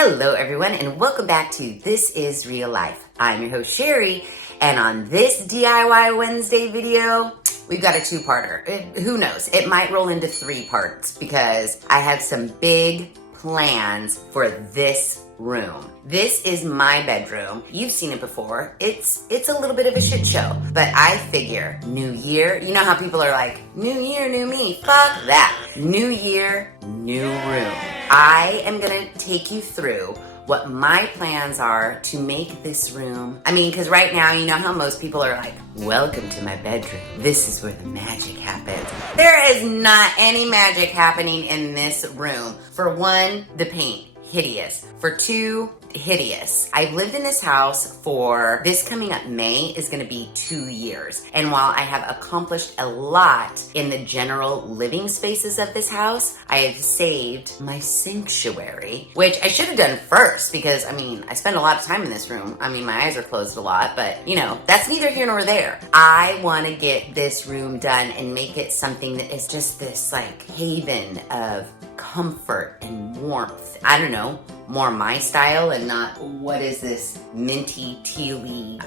Hello everyone and welcome back to This Is Real Life. I'm your host Sheri, and on this DIY Wednesday video, we've got a two-parter. Who knows, it might roll into 3 parts because I have some big plans for this room. This is my bedroom. You've seen it before. It's a little bit of a shit show, but I figure new year, you know how people are like, new year, new me. Fuck that. New year, new room. I am gonna take you through what my plans are to make this room. Because right now, you know how most people are like, welcome to my bedroom. This is where the magic happens. There is not any magic happening in this room. For one, the paint, hideous. For 2, hideous. I've lived in this house for, this coming up May is gonna be 2 years. And while I have accomplished a lot in the general living spaces of this house, I have saved my sanctuary, which I should have done first because, I spend a lot of time in this room. My eyes are closed a lot, but that's neither here nor there. I wanna get this room done and make it something that is just this like haven of comfort and warmth. I don't know, more my style and not, what is this minty, tealy,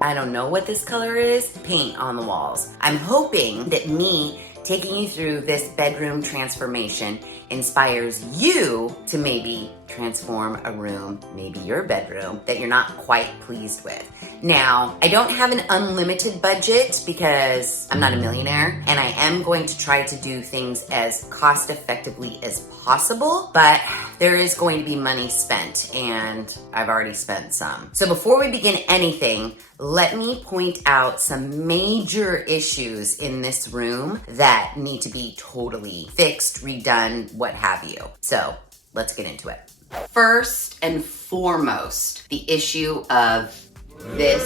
I don't know what this color is, paint on the walls. I'm hoping that me taking you through this bedroom transformation inspires you to maybe transform a room, maybe your bedroom, that you're not quite pleased with. Now, I don't have an unlimited budget because I'm not a millionaire, and I am going to try to do things as cost effectively as possible, but there is going to be money spent, and I've already spent some. So before we begin anything, let me point out some major issues in this room that need to be totally fixed, redone, what have you. So let's get into it. First and foremost, the issue of this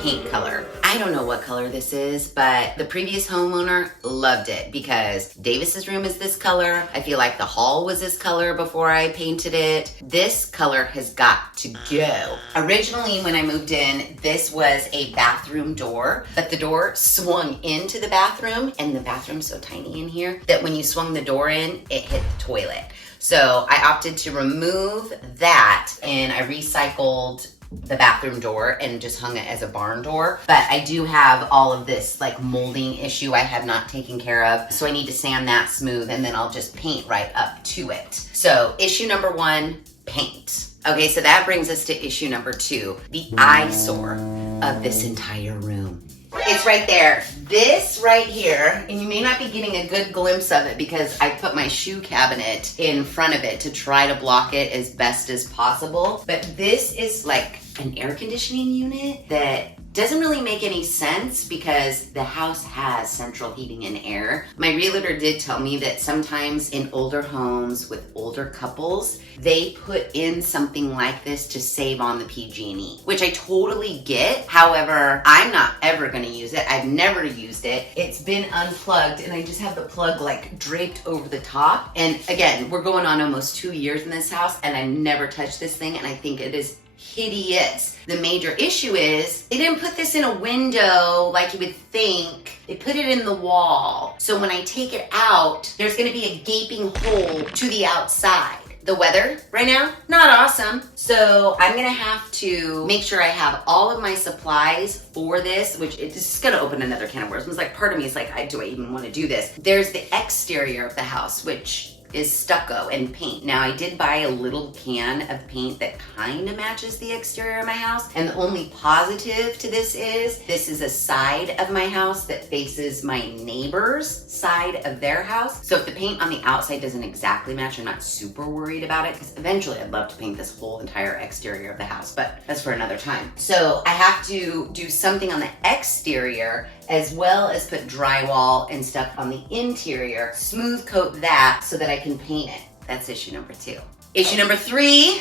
paint color. I don't know what color this is, but the previous homeowner loved it because Davis's room is this color. I feel like the hall was this color before I painted it. This color has got to go. Originally, when I moved in, this was a bathroom door, but the door swung into the bathroom, and the bathroom's so tiny in here that when you swung the door in, it hit the toilet. So I opted to remove that, and I recycled the bathroom door and just hung it as a barn door. But I do have all of this like molding issue I have not taken care of. So I need to sand that smooth, and then I'll just paint right up to it. So issue number 1, paint. Okay, so that brings us to issue number 2, the eyesore of this entire room. It's right there. This right here, and you may not be getting a good glimpse of it because I put my shoe cabinet in front of it to try to block it as best as possible. But this is like an air conditioning unit that doesn't really make any sense because the house has central heating and air. My realtor did tell me that sometimes in older homes with older couples, they put in something like this to save on the PG&E, which I totally get. However, I'm not ever gonna use it. I've never used it. It's been unplugged, and I just have the plug like draped over the top. And again, we're going on almost 2 years in this house, and I've never touched this thing, and I think it is hideous. The major issue is they didn't put this in a window like you would think. They put it in the wall. So when I take it out, there's gonna be a gaping hole to the outside. The weather right now, not awesome. So I'm gonna have to make sure I have all of my supplies for this, which it's just gonna open another can of worms. It's like, part of me is like, do I even wanna do this? There's the exterior of the house, which is stucco and paint. Now, I did buy a little can of paint that kind of matches the exterior of my house, and the only positive to this is a side of my house that faces my neighbor's side of their house. So if the paint on the outside doesn't exactly match, I'm not super worried about it, because eventually I'd love to paint this whole entire exterior of the house, but that's for another time. So I have to do something on the exterior as well as put drywall and stuff on the interior, smooth coat that so that I can paint it. That's issue number 2. Issue number 3,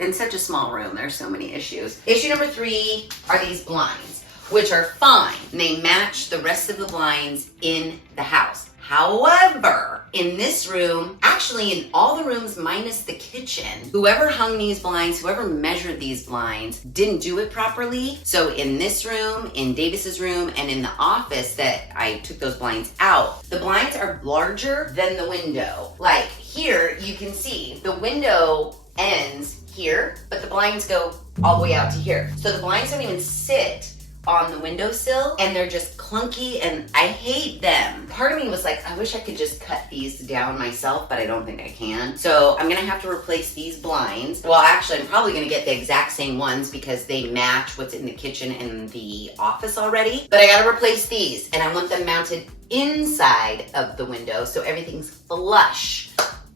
in such a small room, there's so many issues. Issue number 3 are these blinds, which are fine. They match the rest of the blinds in the house. However, in this room, actually in all the rooms minus the kitchen, whoever hung these blinds, whoever measured these blinds, didn't do it properly. So in this room, in Davis's room, and in the office that I took those blinds out, the blinds are larger than the window. Like here, you can see the window ends here, but the blinds go all the way out to here. So the blinds don't even sit on the windowsill, and they're just clunky, and I hate them. Part of me was like, I wish I could just cut these down myself, but I don't think I can. So I'm gonna have to replace these blinds. Well, actually, I'm probably gonna get the exact same ones because they match what's in the kitchen and the office already. But I gotta replace these, and I want them mounted inside of the window so everything's flush.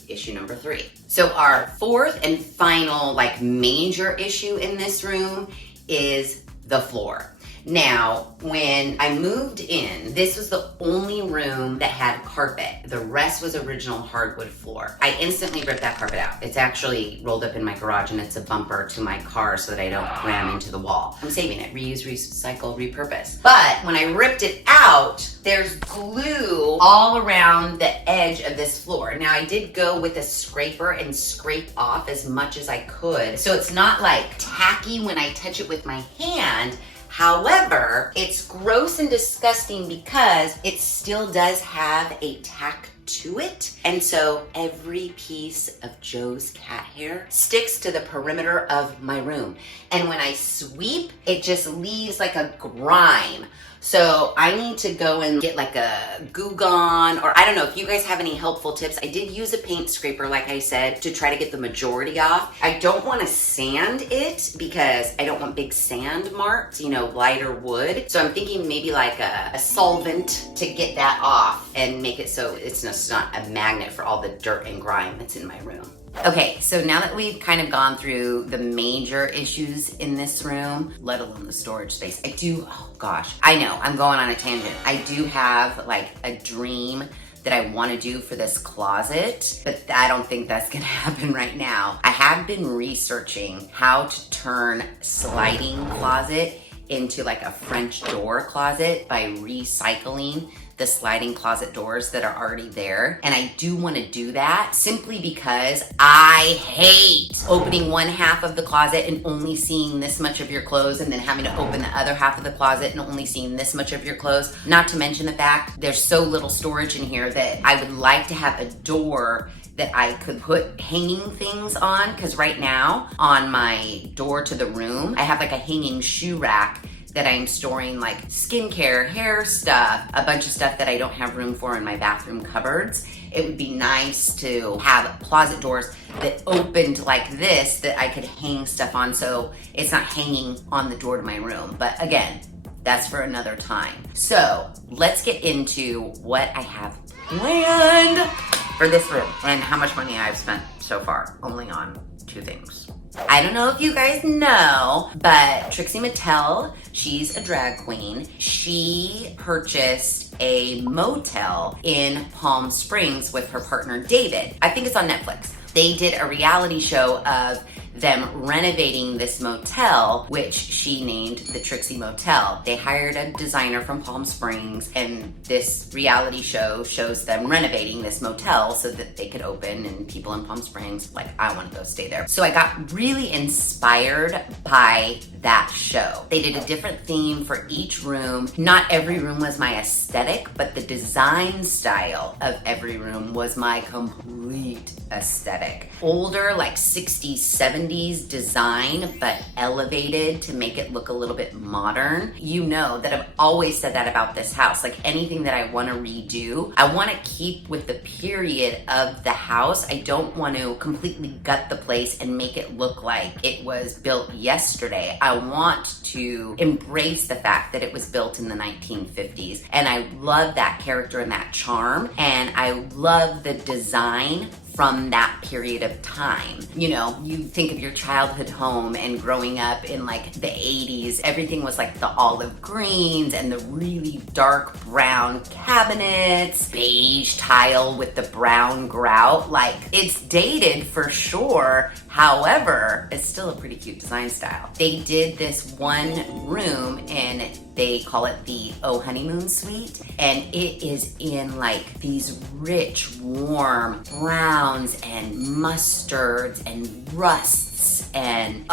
Issue number 3. So our fourth and final major issue in this room is the floor. Now, when I moved in, this was the only room that had carpet. The rest was original hardwood floor. I instantly ripped that carpet out. It's actually rolled up in my garage, and it's a bumper to my car so that I don't ram into the wall. I'm saving it. Reuse, recycle, repurpose. But when I ripped it out, there's glue all around the edge of this floor. Now, I did go with a scraper and scrape off as much as I could, so it's not tacky when I touch it with my hand. However, it's gross and disgusting because it still does have a tack to it. And so every piece of Joe's cat hair sticks to the perimeter of my room. And when I sweep, it just leaves a grime. So I need to go and get a Goo Gone, or I don't know if you guys have any helpful tips. I did use a paint scraper, like I said, to try to get the majority off. I don't want to sand it because I don't want big sand marks, lighter wood. So I'm thinking maybe a solvent to get that off and make it so it's just not a magnet for all the dirt and grime that's in my room. Okay, so now that we've kind of gone through the major issues in this room, let alone the storage space, I know, I'm going on a tangent. I do have a dream that I want to do for this closet, but I don't think that's gonna happen right now. I have been researching how to turn sliding closet into a French door closet by recycling the sliding closet doors that are already there. And I do want to do that simply because I hate opening one half of the closet and only seeing this much of your clothes, and then having to open the other half of the closet and only seeing this much of your clothes. Not to mention the fact there's so little storage in here that I would like to have a door that I could put hanging things on, because right now on my door to the room, I have a hanging shoe rack that I'm storing skincare, hair stuff, a bunch of stuff that I don't have room for in my bathroom cupboards. It would be nice to have closet doors that opened like this that I could hang stuff on so it's not hanging on the door to my room. But again, that's for another time. So let's get into what I have planned for this room and how much money I've spent so far only on 2 things. I don't know if you guys know, but Trixie Mattel, she's a drag queen. She purchased a motel in Palm Springs with her partner David. I think it's on Netflix. They did a reality show of them renovating this motel, which she named the Trixie Motel. They hired a designer from Palm Springs, and this reality show shows them renovating this motel so that they could open, and people in Palm Springs I want to go stay there. So I got really inspired by that show. They did a different theme for each room. Not every room was my aesthetic, but the design style of every room was my complete aesthetic. Older, 60s, 70s design, but elevated to make it look a little bit modern. You know that I've always said that about this house. Anything that I want to redo, I want to keep with the period of the house. I don't want to completely gut the place and make it look like it was built yesterday. I want to embrace the fact that it was built in the 1950s. And I love that character and that charm. And I love the design from that period of time. You think of your childhood home and growing up in the 80s, everything was the olive greens and the really dark brown cabinets, beige tile with the brown grout. It's dated for sure. However, it's still a pretty cute design style. They did this one room and they call it the Oh Honeymoon Suite. And it is in these rich, warm browns and mustards and rusts and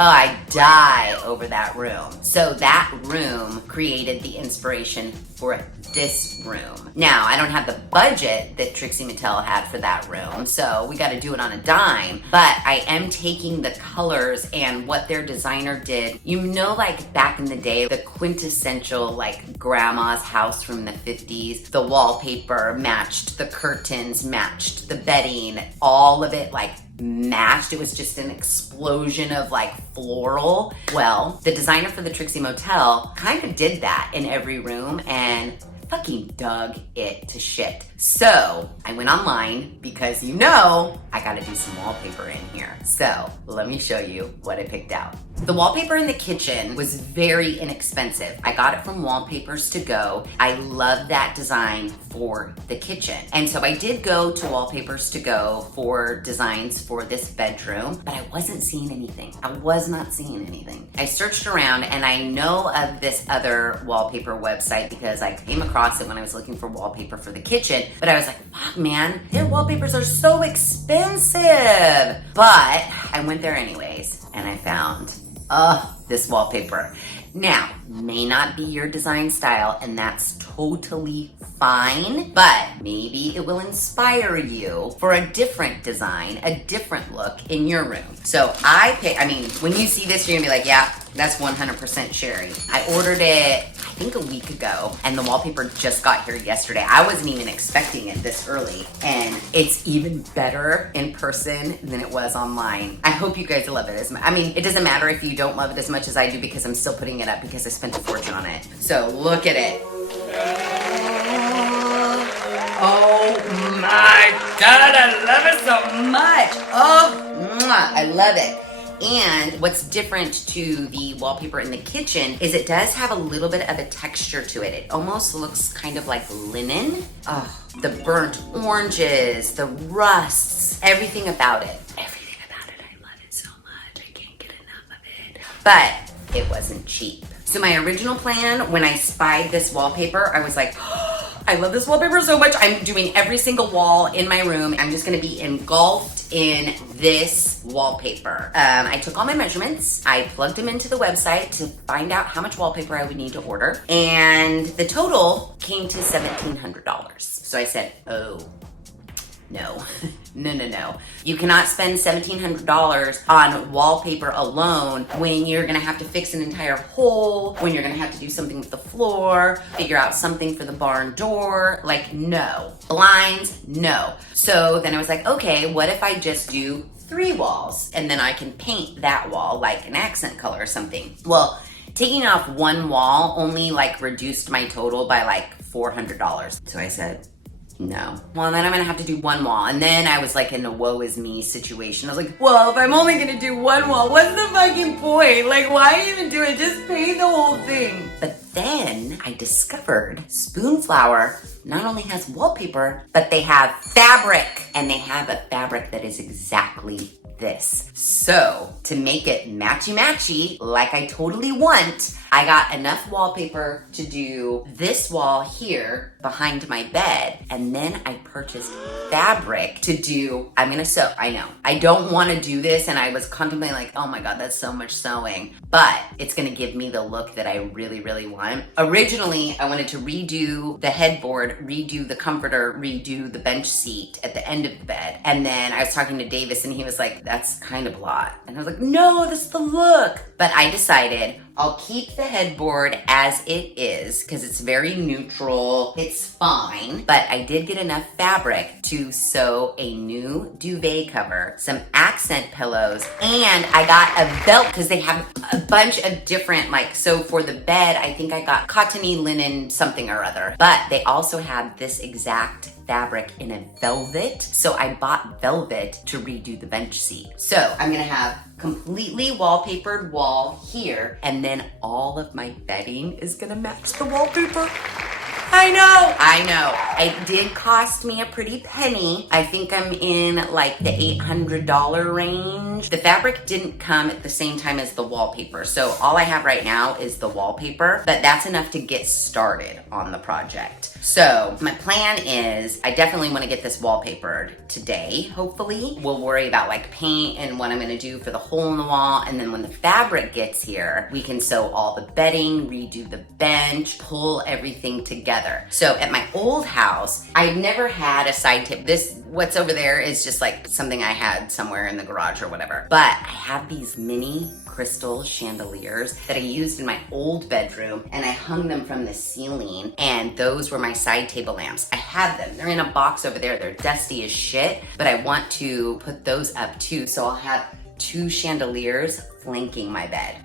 I die over that room. So that room created the inspiration for this room. Now, I don't have the budget that Trixie Mattel had for that room, so we got to do it on a dime, but I am taking the colors and what their designer did. You know, like back in the day, the quintessential like grandma's house from the 50s, the wallpaper matched, the curtains matched, the bedding, all of it like matched. It was just an explosion of like floral. Well, the designer for the Trixie Motel kind of did that in every room and fucking dug it to shit. So I went online because you know I gotta do some wallpaper in here. So let me show you what I picked out. The wallpaper in the kitchen was very inexpensive. I got it from Wallpapers to Go. I love that design for the kitchen. And so I did go to Wallpapers to Go for designs for this bedroom, but I wasn't seeing anything. I was not seeing anything. I searched around and I know of this other wallpaper website because I came across it when I was looking for wallpaper for the kitchen, but I was like, fuck man, their wallpapers are so expensive. But I went there anyways and I found this wallpaper. Now, may not be your design style, and that's totally fine, but maybe it will inspire you for a different design, a different look in your room. So when you see this, you're gonna be like, yeah, that's 100% Sheri. I ordered it, I think a week ago, and the wallpaper just got here yesterday. I wasn't even expecting it this early, and it's even better in person than it was online. I hope you guys love it as much. I mean, it doesn't matter if you don't love it as much as I do because I'm still putting it up because I spent a fortune on it. So look at it. Oh my God, I love it so much. Oh, I love it. And what's different to the wallpaper in the kitchen is it does have a little bit of a texture to it. It almost looks kind of like linen. Oh, the burnt oranges, the rusts, everything about it. Everything about it, I love it so much. I can't get enough of it. But it wasn't cheap. So my original plan, when I spied this wallpaper, I was like, oh, I love this wallpaper so much. I'm doing every single wall in my room. I'm just gonna be engulfed in this wallpaper. I took all my measurements. I plugged them into the website to find out how much wallpaper I would need to order. And the total came to $1,700. So I said, oh, no. No. You cannot spend $1,700 on wallpaper alone when you're gonna have to fix an entire hole, when you're gonna have to do something with the floor, figure out something for the barn door. Like, no. Blinds, no. So then I was like, okay, what if I just do 3 walls and then I can paint that wall like an accent color or something? Well, taking off 1 wall only like reduced my total by like $400. So I said, no. Well, then I'm gonna have to do 1 wall. And then I was like in a woe is me situation. I was like, well, if I'm only gonna do 1 wall, what's the fucking point? Like, why even do it? Just paint the whole thing. But then I discovered Spoonflower not only has wallpaper, but they have fabric. And they have a fabric that is exactly this. So to make it matchy-matchy, like I totally want, I got enough wallpaper to do this wall here behind my bed. And then I purchased fabric to do, I'm gonna sew, I know. I don't wanna do this and I was contemplating like, oh my God, that's so much sewing. But it's gonna give me the look that I really, really want. Originally, I wanted to redo the headboard, redo the comforter, redo the bench seat at the end of the bed. And then I was talking to Davis and he was like, that's kind of a lot. And I was like, no, this is the look. But I decided I'll keep the headboard as it is because it's very neutral. It's fine. But I did get enough fabric to sew a new duvet cover, some accent pillows, and I got a belt because they have a bunch of different, like, so for the bed, I think I got cottony linen something or other. But they also have this exact fabric in a velvet. So I bought velvet to redo the bench seat. So I'm gonna have completely wallpapered wall here, and then all of my bedding is gonna match the wallpaper. I know. It did cost me a pretty penny. I think I'm in like the $800 range. The fabric didn't come at the same time as the wallpaper. So all I have right now is the wallpaper, but that's enough to get started on the project. So my plan is I definitely want to get this wallpapered today, hopefully. We'll worry about like paint and what I'm going to do for the hole in the wall. And then when the fabric gets here, we can sew all the bedding, redo the bench, pull everything together. So at my old house, I've never had a side table. What's over there is just like something I had somewhere in the garage or whatever. But I have these mini crystal chandeliers that I used in my old bedroom, and I hung them from the ceiling, and those were my side table lamps. I have them. They're in a box over there. They're dusty as shit, but I want to put those up too. So I'll have 2 chandeliers flanking my bed.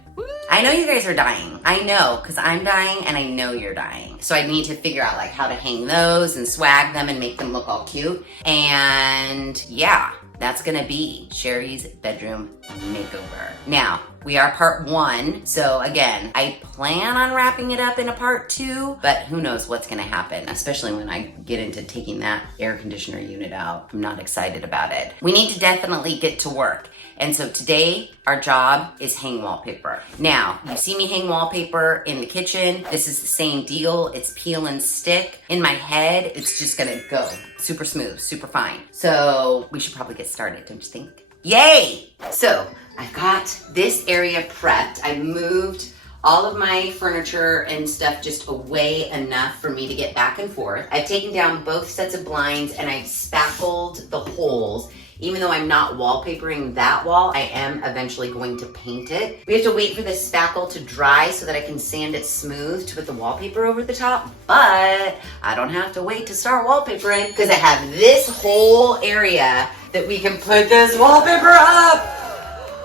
I know you guys are dying. I know, because I'm dying and I know you're dying. So I need to figure out like how to hang those and swag them and make them look all cute. And yeah, that's gonna be Sheri's bedroom makeover. Now, we are part 1, so again, I plan on wrapping it up in a part 2, but who knows what's gonna happen, especially when I get into taking that air conditioner unit out. I'm not excited about it. We need to definitely get to work. And so today, our job is hang wallpaper. Now, you see me hang wallpaper in the kitchen. This is the same deal. It's peel and stick. In my head, it's just gonna go super smooth, super fine. So we should probably get started, don't you think? Yay! So I've got this area prepped. I've moved all of my furniture and stuff just away enough for me to get back and forth. I've taken down both sets of blinds and I've spackled the holes. Even though I'm not wallpapering that wall, I am eventually going to paint it. We have to wait for this spackle to dry so that I can sand it smooth to put the wallpaper over the top, but I don't have to wait to start wallpapering because I have this whole area that we can put this wallpaper up.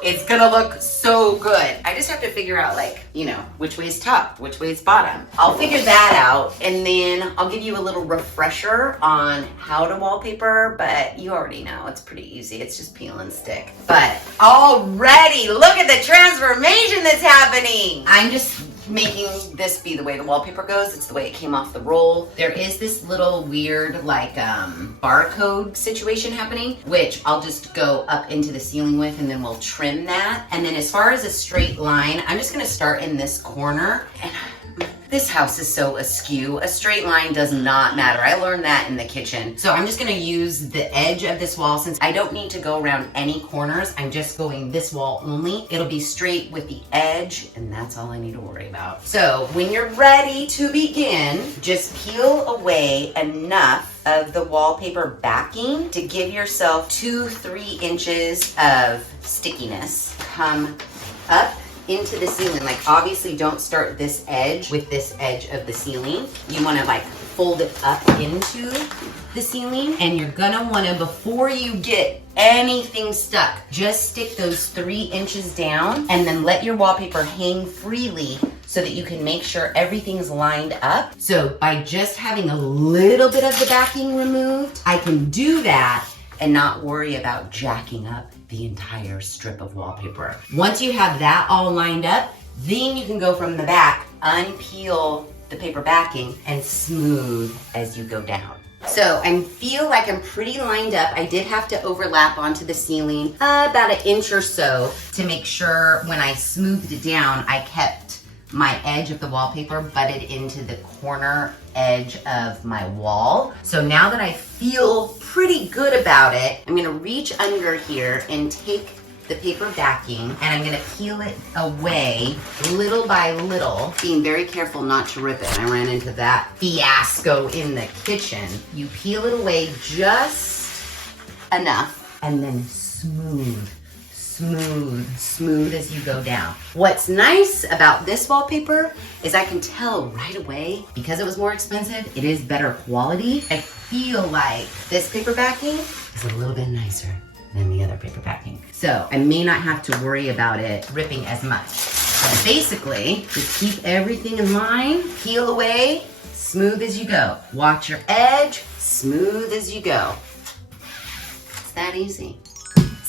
It's gonna look so good. I just have to figure out like, you know, which way is top, which way is bottom. I'll figure that out and then I'll give you a little refresher on how to wallpaper, but you already know it's pretty easy. It's just peel and stick. But already, look at the transformation that's happening. I'm just making this be the way the wallpaper goes. It's the way it came off the roll. There is this little weird like barcode situation happening, which I'll just go up into the ceiling with and then we'll trim that. And then as far as a straight line, I'm just gonna start in this corner. And this house is so askew. A straight line does not matter. I learned that in the kitchen. So I'm just gonna use the edge of this wall. Since I don't need to go around any corners, I'm just going this wall only. It'll be straight with the edge, and that's all I need to worry about. So when you're ready to begin, just peel away enough of the wallpaper backing to give yourself 2-3 inches of stickiness. Come up into the ceiling. Like obviously don't start this edge with this edge of the ceiling. You wanna like fold it up into the ceiling, and you're gonna wanna, before you get anything stuck, just stick those 3 inches down and then let your wallpaper hang freely so that you can make sure everything's lined up. So by just having a little bit of the backing removed, I can do that and not worry about jacking up the entire strip of wallpaper. Once you have that all lined up, then you can go from the back, unpeel the paper backing, and smooth as you go down. So I feel like I'm pretty lined up. I did have to overlap onto the ceiling about 1 inch or so to make sure when I smoothed it down, I kept my edge of the wallpaper butted into the corner edge of my wall. So now that I feel pretty good about it, I'm gonna reach under here and take the paper backing and I'm gonna peel it away little by little, being very careful not to rip it. I ran into that fiasco in the kitchen. You peel it away just enough and then smooth as you go down. What's nice about this wallpaper is I can tell right away, because it was more expensive, it is better quality. I feel like this paper backing is a little bit nicer than the other paper backing. So I may not have to worry about it ripping as much. But basically, just keep everything in line, peel away, smooth as you go. Watch your edge, smooth as you go. It's that easy.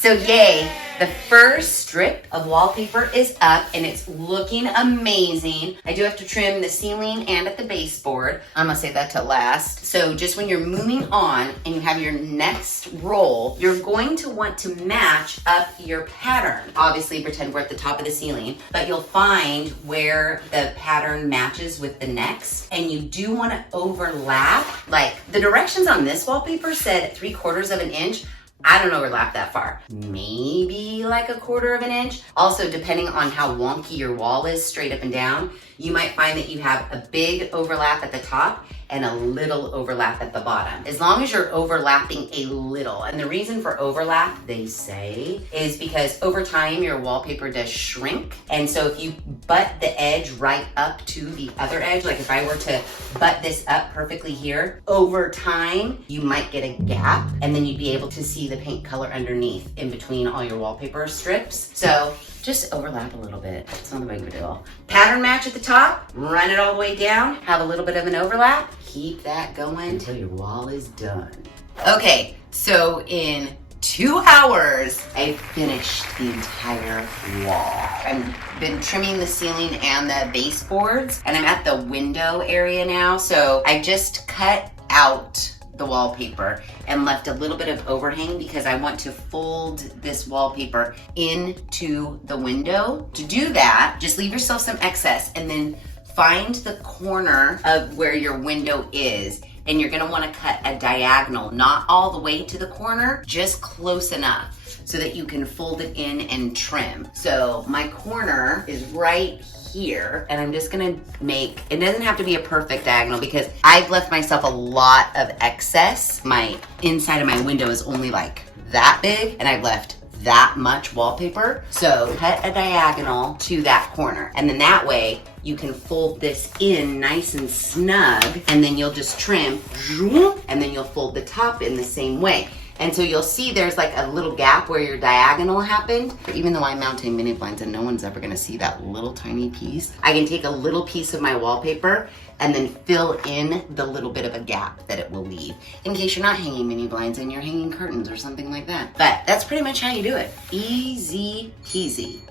So yay, the first strip of wallpaper is up and it's looking amazing. I do have to trim the ceiling and at the baseboard. I'm gonna save that to last. So just when you're moving on and you have your next roll, you're going to want to match up your pattern. Obviously pretend we're at the top of the ceiling, but you'll find where the pattern matches with the next. And you do wanna overlap. Like the directions on this wallpaper said 3/4 of an inch. I don't overlap that far. Maybe like 1/4 of an inch. Also, depending on how wonky your wall is straight up and down, you might find that you have a big overlap at the top and a little overlap at the bottom. As long as you're overlapping a little. And the reason for overlap, they say, is because over time your wallpaper does shrink. And so if you butt the edge right up to the other edge, like if I were to butt this up perfectly here, over time you might get a gap and then you'd be able to see the paint color underneath in between all your wallpaper strips. So just overlap a little bit. It's not a big deal. Pattern match at the top, run it all the way down, have a little bit of an overlap. Keep that going until your wall is done. Okay, so in 2 hours, I finished the entire wall. I've been trimming the ceiling and the baseboards, and I'm at the window area now. So I just cut out the wallpaper and left a little bit of overhang because I want to fold this wallpaper into the window. To do that, just leave yourself some excess and then find the corner of where your window is. And you're gonna wanna cut a diagonal, not all the way to the corner, just close enough so that you can fold it in and trim. So my corner is right here, and I'm just gonna make, it doesn't have to be a perfect diagonal because I've left myself a lot of excess. My inside of my window is only like that big, and I've left that much wallpaper. So cut a diagonal to that corner, and then that way you can fold this in nice and snug, and then you'll just trim, and then you'll fold the top in the same way. And so you'll see there's like a little gap where your diagonal happened. Even though I'm mounting mini blinds and no one's ever gonna see that little tiny piece, I can take a little piece of my wallpaper and then fill in the little bit of a gap that it will leave in case you're not hanging mini blinds and you're hanging curtains or something like that. But that's pretty much how you do it. Easy peasy.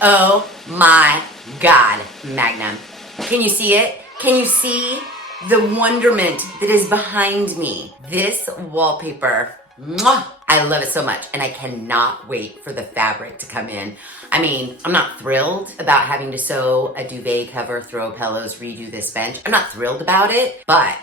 Oh my God, Magnum. Can you see it? Can you see the wonderment that is behind me? This wallpaper, mwah, I love it so much, and I cannot wait for the fabric to come in. I mean, I'm not thrilled about having to sew a duvet cover, throw pillows, redo this bench. I'm not thrilled about it, but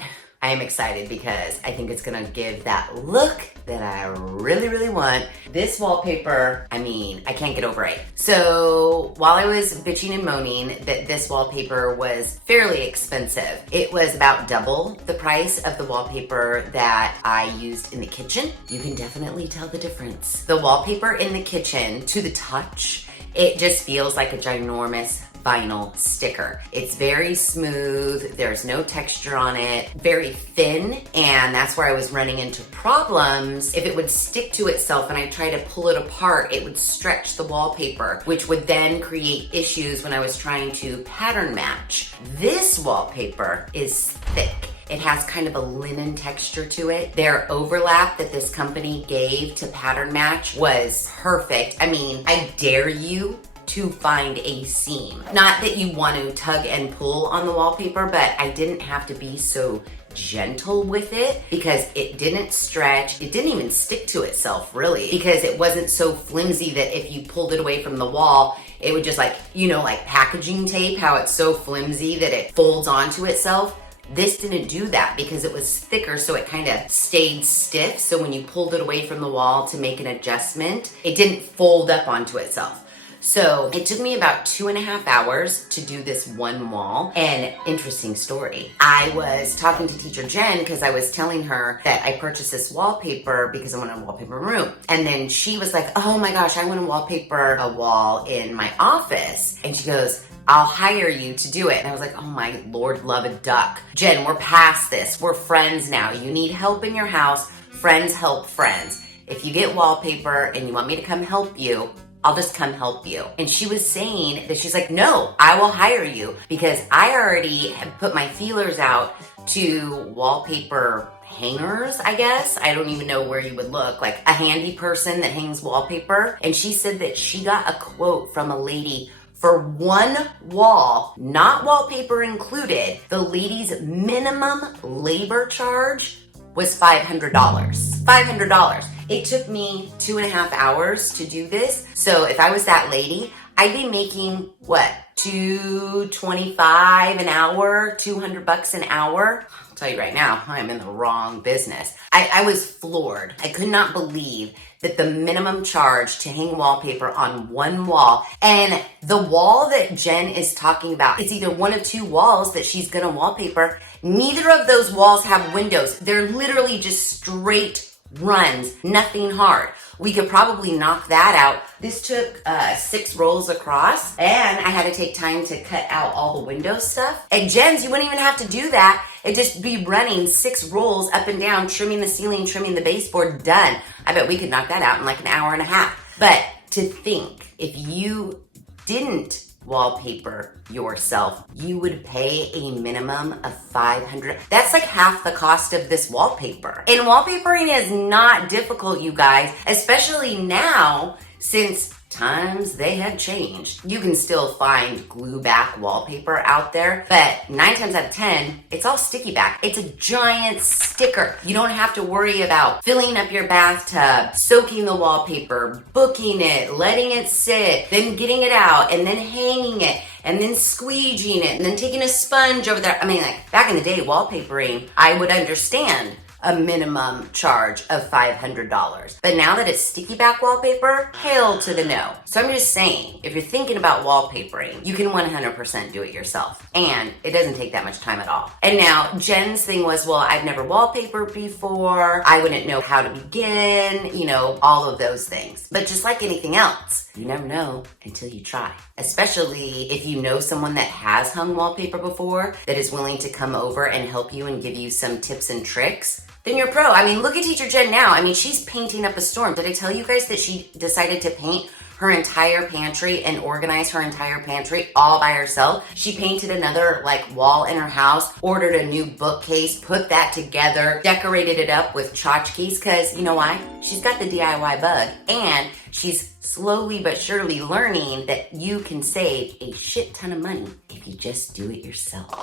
I am excited because I think it's gonna give that look that I really, really want. This wallpaper, I mean, I can't get over it. So while I was bitching and moaning that this wallpaper was fairly expensive, it was about double the price of the wallpaper that I used in the kitchen. You can definitely tell the difference. The wallpaper in the kitchen, to the touch, it just feels like a ginormous vinyl sticker. It's very smooth, there's no texture on it, very thin, and that's where I was running into problems. If it would stick to itself and I try to pull it apart, it would stretch the wallpaper, which would then create issues when I was trying to pattern match. This wallpaper is thick. It has kind of a linen texture to it. Their overlap that this company gave to pattern match was perfect. I mean, I dare you to find a seam. Not that you want to tug and pull on the wallpaper, but I didn't have to be so gentle with it because it didn't stretch. It didn't even stick to itself really because it wasn't so flimsy that if you pulled it away from the wall, it would just like, you know, like packaging tape, how it's so flimsy that it folds onto itself. This didn't do that because it was thicker, so it kind of stayed stiff. So when you pulled it away from the wall to make an adjustment, it didn't fold up onto itself. So it took me about 2.5 hours to do this one wall. And interesting story. I was talking to teacher Jen because I was telling her that I purchased this wallpaper because I want to wallpaper a room. And then she was like, oh my gosh, I want to wallpaper a wall in my office. And she goes, I'll hire you to do it. And I was like, oh my Lord, love a duck. Jen, we're past this. We're friends now. You need help in your house. Friends help friends. If you get wallpaper and you want me to come help you, I'll just come help you. And she was saying that she's like, no, I will hire you because I already have put my feelers out to wallpaper hangers, I guess. I don't even know where you would look, like a handy person that hangs wallpaper. And she said that she got a quote from a lady for one wall, not wallpaper included. The lady's minimum labor charge was $500. $500. It took me 2.5 hours to do this. So if I was that lady, I'd be making what? $225 an hour, $200 an hour. I'll tell you right now, I'm in the wrong business. I was floored. I could not believe that the minimum charge to hang wallpaper on one wall, and the wall that Jen is talking about, it's either one of two walls that she's gonna wallpaper. Neither of those walls have windows. They're literally just straight runs, nothing hard. We could probably knock that out. This took 6 rolls across, and I had to take time to cut out all the window stuff. At Jen's, you wouldn't even have to do that. It'd just be running 6 rolls up and down, trimming the ceiling, trimming the baseboard, done. I bet we could knock that out in like an hour and a half. But to think, if you didn't wallpaper yourself, you would pay a minimum of $500. That's like half the cost of this wallpaper. And wallpapering is not difficult, you guys, especially now since times they have changed. You can still find glue back wallpaper out there, but 9 times out of 10, it's all sticky back. It's a giant sticker. You don't have to worry about filling up your bathtub, soaking the wallpaper, booking it, letting it sit, then getting it out, and then hanging it, and then squeegeeing it, and then taking a sponge over there. I mean, like back in the day, wallpapering, I would understand a minimum charge of $500. But now that it's sticky back wallpaper, hell to the no. So I'm just saying, if you're thinking about wallpapering, you can 100% do it yourself. And it doesn't take that much time at all. And now Jen's thing was, well, I've never wallpapered before. I wouldn't know how to begin, you know, all of those things. But just like anything else, you never know until you try. Especially if you know someone that has hung wallpaper before, that is willing to come over and help you and give you some tips and tricks, then you're pro. I mean, look at Teacher Jen now. I mean, she's painting up a storm. Did I tell you guys that she decided to paint her entire pantry and organize her entire pantry all by herself? She painted another like wall in her house, ordered a new bookcase, put that together, decorated it up with tchotchkes, because you know why? She's got the DIY bug, and she's slowly but surely learning that you can save a shit ton of money if you just do it yourself.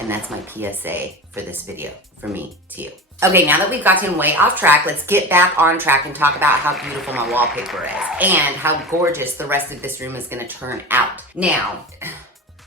And that's my PSA for this video, from me to you. Okay, now that we've gotten way off track, let's get back on track and talk about how beautiful my wallpaper is and how gorgeous the rest of this room is gonna turn out. Now,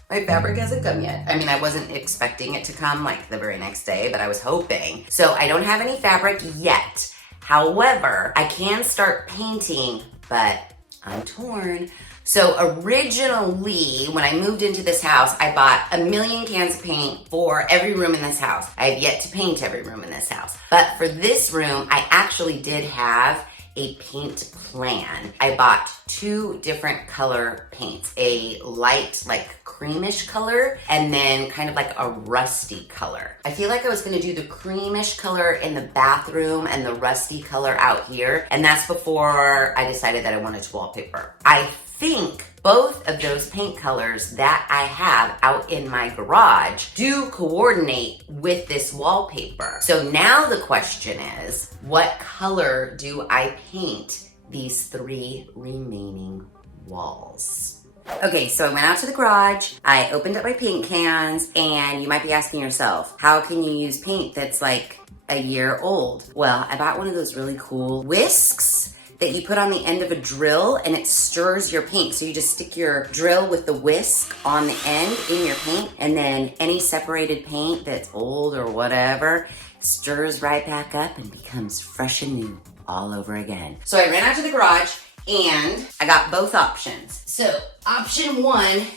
my fabric hasn't come yet. I mean, I wasn't expecting it to come like the very next day, but I was hoping. So I don't have any fabric yet. However, I can start painting, but I'm torn. So originally, when I moved into this house, I bought 1,000,000 cans of paint for every room in this house. I have yet to paint every room in this house. But for this room, I actually did have a paint plan. I bought 2 different color paints, a light, like creamish color, and then kind of like a rusty color. I feel like I was gonna do the creamish color in the bathroom and the rusty color out here, and that's before I decided that I wanted to wallpaper. I think both of those paint colors that I have out in my garage do coordinate with this wallpaper. So now the question is, what color do I paint these 3 remaining walls? Okay, so I went out to the garage, I opened up my paint cans, and you might be asking yourself, how can you use paint that's like a year old? Well, I bought one of those really cool whisks that you put on the end of a drill, and it stirs your paint. So you just stick your drill with the whisk on the end in your paint, and then any separated paint that's old or whatever stirs right back up and becomes fresh and new all over again. So I ran out to the garage and I got both options. So option 1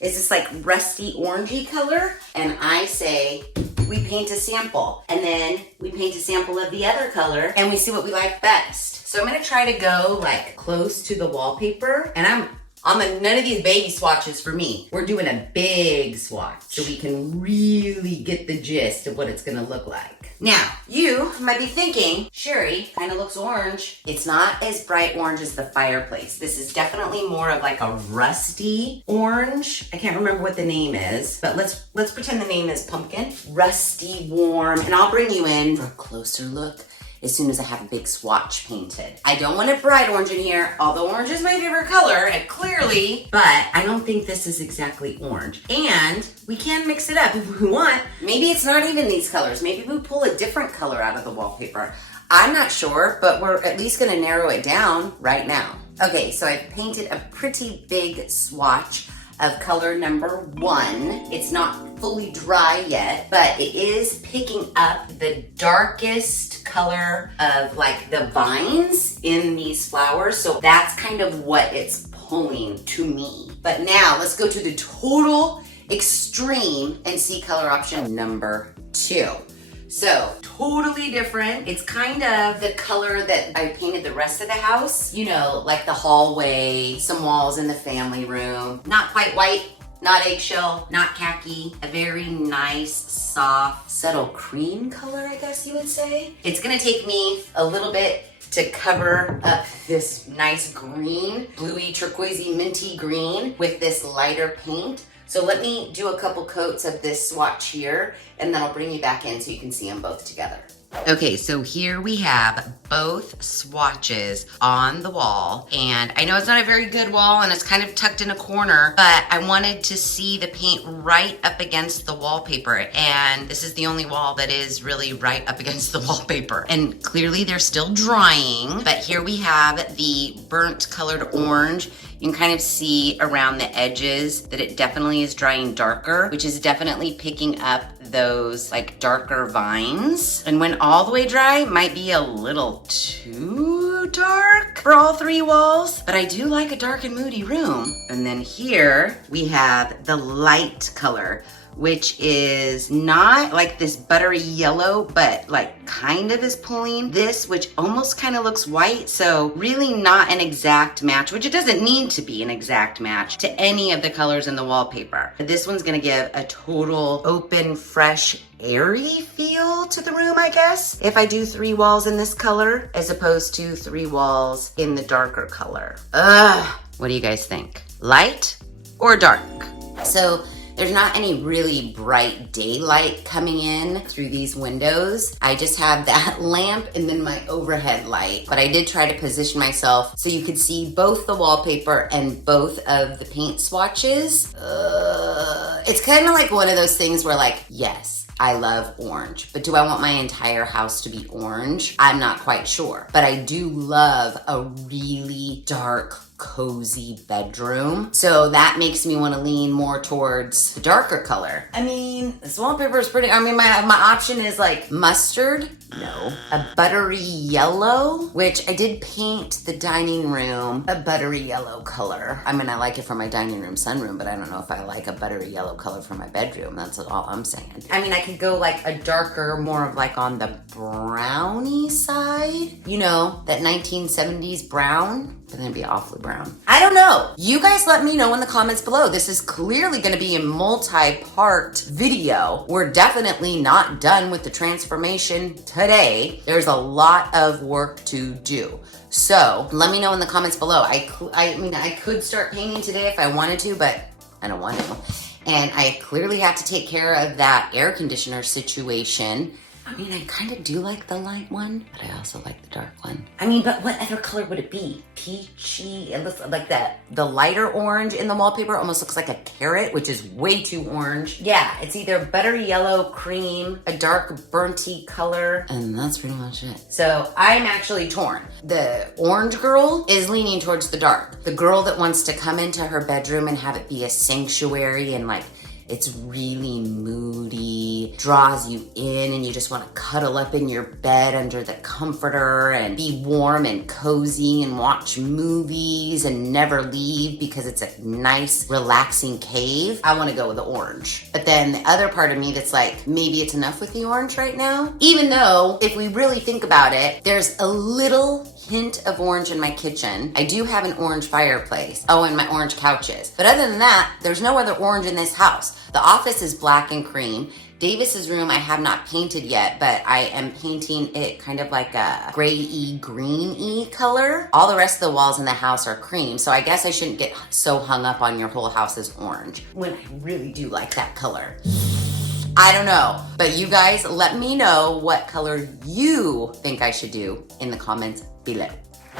is this like rusty orangey color, and I say we paint a sample, and then we paint a sample of the other color, and we see what we like best. So I'm gonna try to go like close to the wallpaper, and none of these baby swatches for me. We're doing a big swatch so we can really get the gist of what it's gonna look like. Now, you might be thinking, Sheri, kind of looks orange. It's not as bright orange as the fireplace. This is definitely more of like a rusty orange. I can't remember what the name is, but let's pretend the name is pumpkin. Rusty, warm, and I'll bring you in for a closer look as soon as I have a big swatch painted. I don't want it bright orange in here, although orange is my favorite color, and clearly, but I don't think this is exactly orange. And we can mix it up if we want. Maybe it's not even these colors. Maybe we pull a different color out of the wallpaper. I'm not sure, but we're at least gonna narrow it down right now. Okay, so I've painted a pretty big swatch of color number 1. It's not fully dry yet, but it is picking up the darkest color of like the vines in these flowers. So that's kind of what it's pulling to me. But now let's go to the total extreme and see color option number 2. So totally different. It's kind of the color that I painted the rest of the house. You know, like the hallway, some walls in the family room. Not quite white, not eggshell, not khaki. A very nice, soft, subtle cream color, I guess you would say. It's gonna take me a little bit to cover up this nice green, bluey, turquoisey, minty green with this lighter paint. So let me do a couple coats of this swatch here, and then I'll bring you back in so you can see them both together. Okay, so here we have both swatches on the wall, and I know it's not a very good wall and it's kind of tucked in a corner, but I wanted to see the paint right up against the wallpaper, and this is the only wall that is really right up against the wallpaper. And clearly they're still drying, but here we have the burnt colored orange. You can kind of see around the edges that it definitely is drying darker, which is definitely picking up those like darker vines. And when all the way dry, might be a little too dark for all 3 walls, but I do like a dark and moody room. And then here we have the light color, which is not like this buttery yellow, but like kind of is pulling this, which almost kind of looks white. So really not an exact match, which it doesn't need to be an exact match to any of the colors in the wallpaper. This one's gonna give a total open, fresh, airy feel to the room, I guess, if I do 3 walls in this color as opposed to 3 walls in the darker color. What do you guys think? Light or dark? So there's not any really bright daylight coming in through these windows. I just have that lamp and then my overhead light. But I did try to position myself so you could see both the wallpaper and both of the paint swatches. It's kind of like one of those things where like, yes, I love orange, but do I want my entire house to be orange? I'm not quite sure, but I do love a really dark, cozy bedroom. So that makes me want to lean more towards the darker color. I mean, this wallpaper is pretty, I mean, my option is like mustard, no, a buttery yellow, which I did paint the dining room a buttery yellow color. I mean, I like it for my dining room sunroom, but I don't know if I like a buttery yellow color for my bedroom. That's all I'm saying. I mean, I could go like a darker, more of like on the browny side, you know, that 1970s brown. But then it'd be awfully brown. I don't know. You guys let me know in the comments below. This is clearly gonna be a multi-part video. We're definitely not done with the transformation today. There's a lot of work to do. So let me know in the comments below. I mean, I could start painting today if I wanted to, but I don't want to. And I clearly have to take care of that air conditioner situation. I mean, I kind of do like the light one, but I also like the dark one. I mean, but what other color would it be? Peachy, it looks like that. The lighter orange in the wallpaper almost looks like a carrot, which is way too orange. Yeah, it's either buttery yellow, cream, a dark burnty color, and that's pretty much it. So I'm actually torn. The orange girl is leaning towards the dark. The girl that wants to come into her bedroom and have it be a sanctuary and like, it's really moody, draws you in, and you just want to cuddle up in your bed under the comforter and be warm and cozy and watch movies and never leave because it's a nice, relaxing cave. I want to go with the orange. But then the other part of me that's like, maybe it's enough with the orange right now. Even though, if we really think about it, there's a little hint of orange in my kitchen. I do have an orange fireplace. Oh, and my orange couches. But other than that, there's no other orange in this house. The office is black and cream. Davis's room I have not painted yet, but I am painting it kind of like a gray-y, green-y color. All the rest of the walls in the house are cream, so I guess I shouldn't get so hung up on your whole house is orange, when I really do like that color. I don't know, but you guys let me know what color you think I should do in the comments below.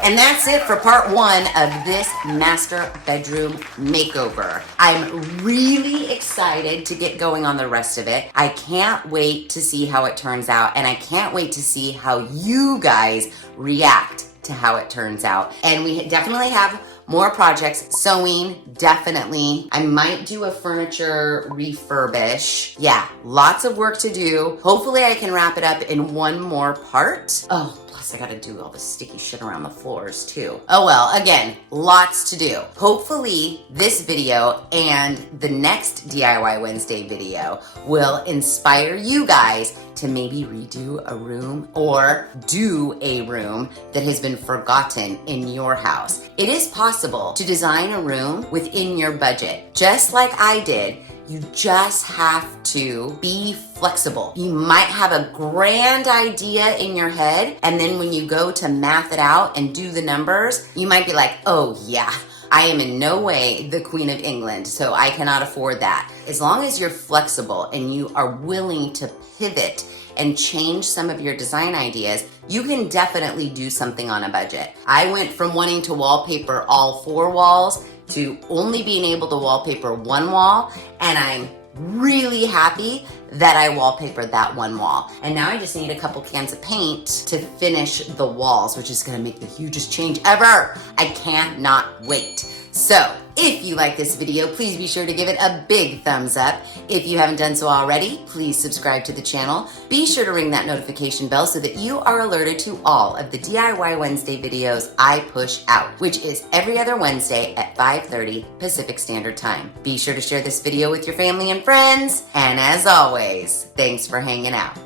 And that's it for part 1 of this master bedroom makeover. I'm really excited to get going on the rest of it. I can't wait to see how it turns out, and I can't wait to see how you guys react to how it turns out. And we definitely have more projects. Sewing, definitely. I might do a furniture refurbish. Yeah, lots of work to do. Hopefully I can wrap it up in one more part. Oh, plus I gotta do all the sticky shit around the floors too. Oh well, again, lots to do. Hopefully this video and the next DIY Wednesday video will inspire you guys to maybe redo a room or do a room that has been forgotten in your house. It is possible to design a room within your budget, just like I did. You just have to be flexible. You might have a grand idea in your head, and then when you go to math it out and do the numbers, you might be like, oh yeah, I am in no way the Queen of England, so I cannot afford that. As long as you're flexible and you are willing to pivot and change some of your design ideas, you can definitely do something on a budget. I went from wanting to wallpaper all 4 walls to only being able to wallpaper 1 wall, and I'm really happy that I wallpapered that 1 wall. And now I just need a couple cans of paint to finish the walls, which is gonna make the hugest change ever. I cannot wait. So, if you like this video, please be sure to give it a big thumbs up. If you haven't done so already, please subscribe to the channel. Be sure to ring that notification bell so that you are alerted to all of the DIY Wednesday videos I push out, which is every other Wednesday at 5:30 Pacific Standard Time. Be sure to share this video with your family and friends. And as always, thanks for hanging out.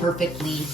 Perfectly